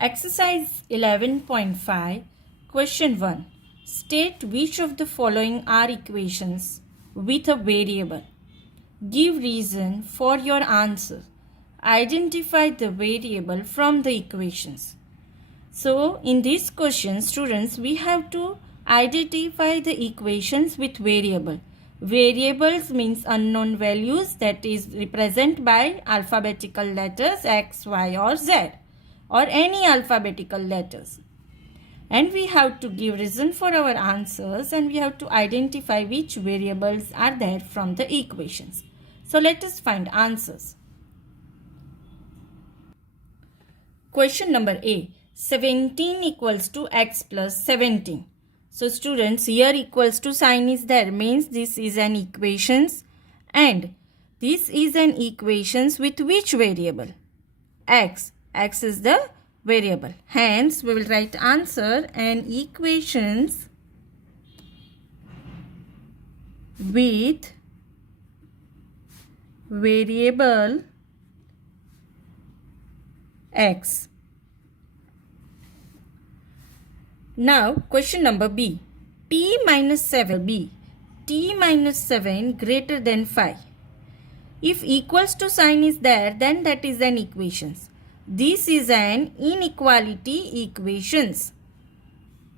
Exercise 11.5, Question 1. State which of the following are equations with a variable. Give reason for your answer. Identify the variable from the equations. So, in this question, students, we have to identify the equations with variable. Variables means unknown values, that is represented by alphabetical letters X, Y or Z, or any alphabetical letters. And we have to give reason for our answers, and we have to identify which variables are there from the equations. So let us find answers. Question number A. 17 equals to x plus 17. So students, here equals to sign is there, means this is an equations, and this is an equations with which variable? X. X is the variable. Hence, we will write answer and equations with variable X. Now, question number B. T minus 7 B. T minus 7 greater than 5. If equals to sign is there, then that is an equations. This is an inequality equations.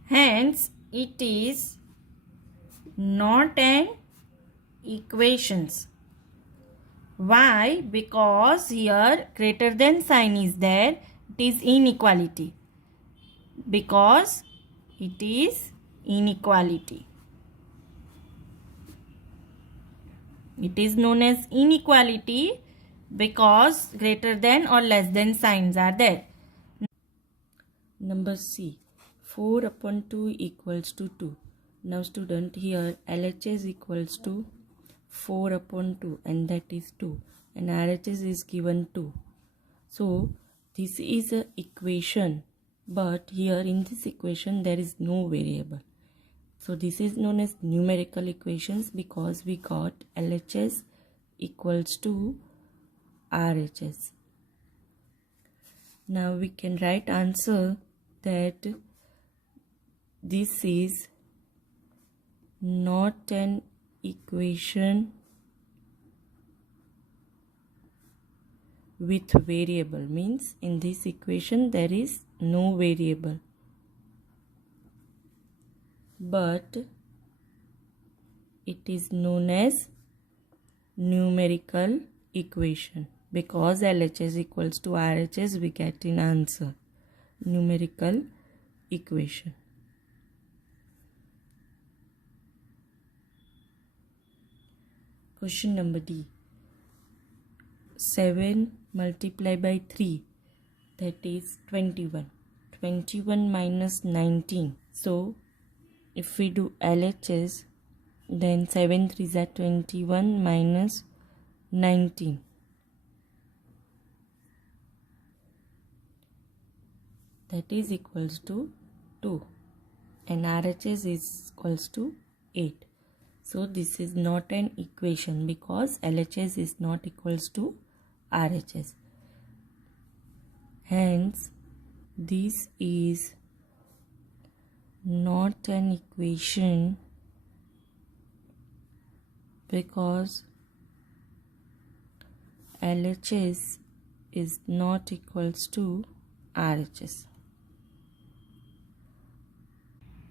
Hence, it is not an equations. Why? Because here greater than sign is there. It is inequality. Because it is inequality. It is known as inequality because greater than or less than signs are there. Number C. 4 upon 2 equals to 2. Now student, here LHS equals to 4 upon 2 and that is 2. And RHS is given 2. So this is an equation. But here in this equation there is no variable. So this is known as numerical equations because we got LHS equals to RHS. Now we can write answer that this is not an equation with variable, means in this equation there is no variable, but it is known as numerical equation because LHS equals to RHS we get in answer numerical equation. Question number D. 7 multiplied by 3, that is 21. 21 minus 19. So if we do LHS, then 7 3s are 21 minus 19. That is equals to 2. And RHS is equals to 8. So this is not an equation because LHS is not equals to RHS. Hence, this is not an equation because LHS is not equals to RHS.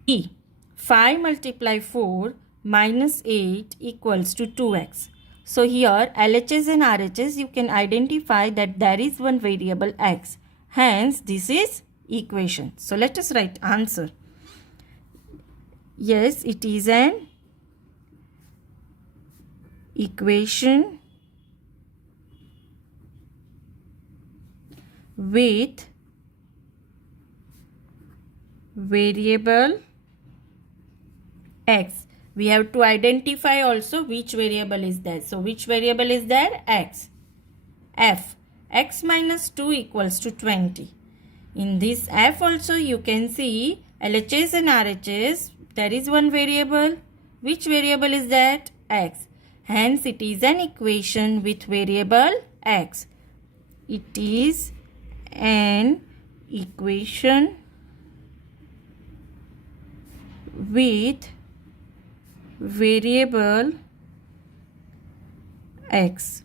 E. 5 multiplied 4 minus 8 equals to 2x. So here LHS and RHS you can identify that there is one variable x. Hence this is equation. So let us write answer. Yes, it is an equation with variable x. We have to identify also which variable is there. So which variable is there? X. F. X minus 2 equals to 20. In this F also you can see LHS and RHS. There is one variable. Which variable is that? X. Hence it is an equation with variable x. It is an equation with variable x.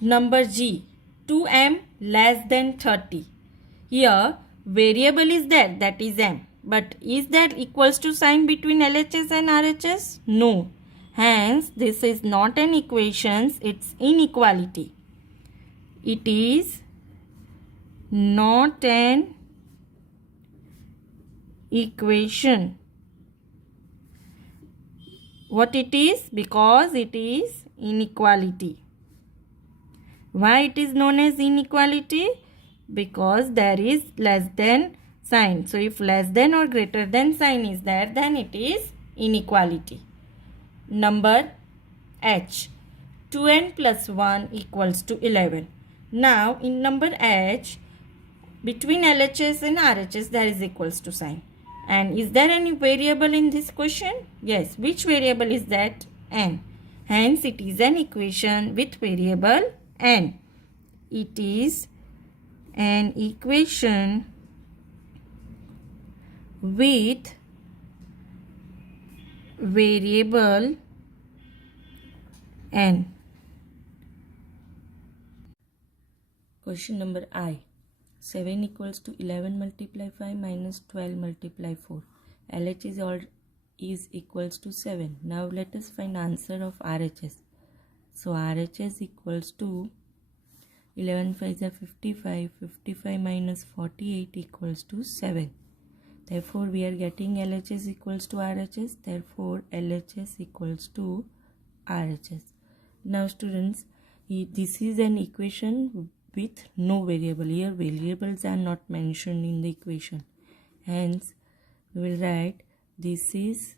Number G, 2m less than 30. Here variable is there, that is m. But is there equals to sign between LHS and RHS? No. Hence this is not an equation, it's inequality. It is not an equation. What it is? Because it is inequality. Why it is known as inequality? Because there is less than sign. So if less than or greater than sign is there, then it is inequality. Number H, 2n plus 1 equals to 11. Now in number H, between LHS and RHS there is equals to sign. And is there any variable in this question? Yes. Which variable is that? N. Hence it is an equation with variable n. It is an equation with variable n. Question number I. 7 equals to 11 multiply 5 minus 12 multiply 4. LHS is equals to 7. Now let us find answer of RHS. So RHS equals to 11 5 is 55. 55 minus 48 equals to 7. Therefore we are getting LHS equals to RHS. Therefore LHS equals to RHS. Now students, this is an equation with no variable. Here variables are not mentioned in the equation. Hence we will write this is,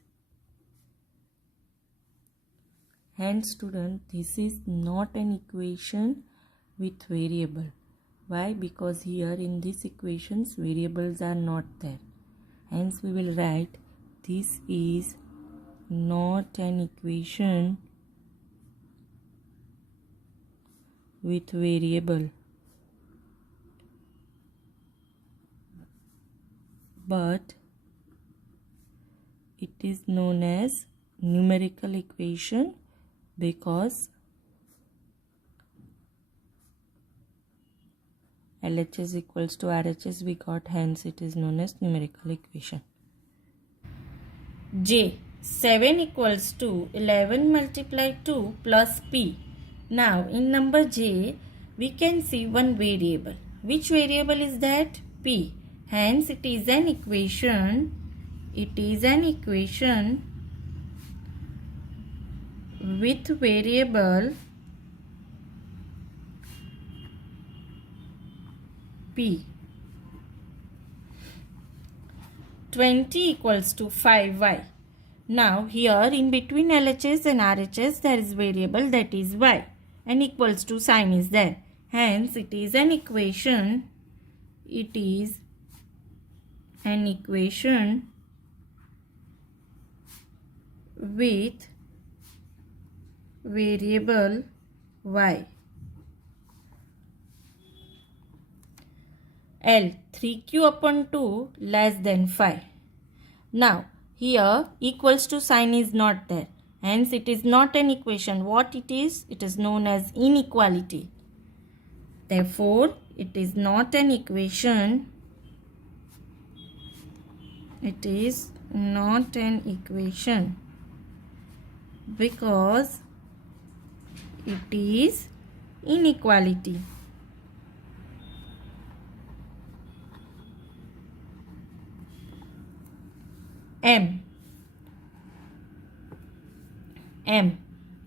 hence student, this is not an equation with variable. Why? Because here in these equations variables are not there. Hence we will write this is not an equation with variable, but it is known as numerical equation because LHS equals to RHS we got, hence it is known as numerical equation. J, 7 equals to 11 multiply 2 plus P. Now in number J we can see one variable. Which variable is that? P. Hence it is an equation, with variable P. 20 equals to 5y. Now here in between LHS and RHS there is variable, that is y, and equals to sign is there. Hence it is an equation, with variable y. L, 3q upon 2 less than 5. Now here equals to sign is not there. Hence it is not an equation. What it is? It is known as inequality. Therefore it is not an equation. It is not an equation because it is inequality. M,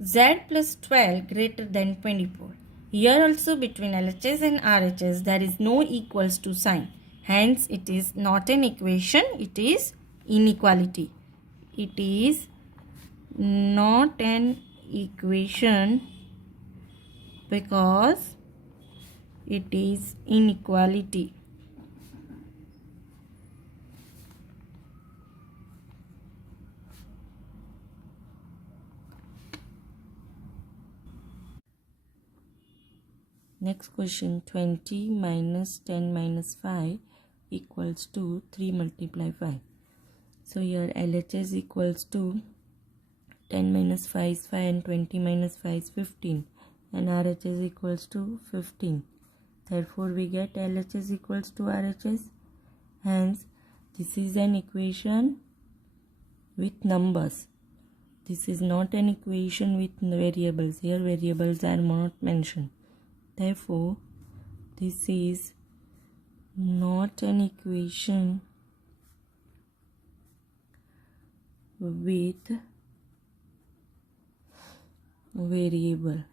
Z plus 12 greater than 24. Here also between LHS and RHS there is no equals to sign. Hence it is not an equation, it is inequality. It is not an equation because it is inequality. Next question, 20 minus 10 minus 5 equals to 3 multiply 5. So here LHS equals to 10 minus 5 is 5 and 20 minus 5 is 15 and RHS equals to 15. Therefore we get LHS equals to RHS. Hence this is an equation with numbers. This is not an equation with variables. Here variables are not mentioned. Therefore this is not an equation with variable,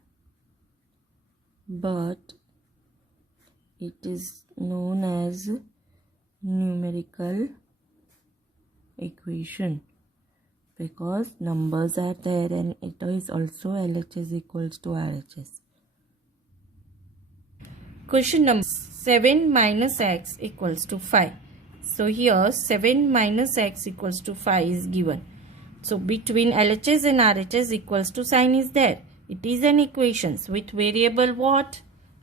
but it is known as numerical equation because numbers are there and it is also LHS equals to RHS. Question number 7 minus x equals to 5. So here 7 minus x equals to 5 is given. So between LHS and RHS equals to sign is there. It is an equation with variable what?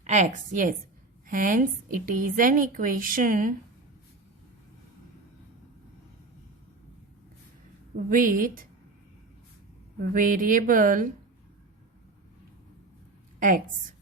X. Yes. Hence it is an equation with variable x.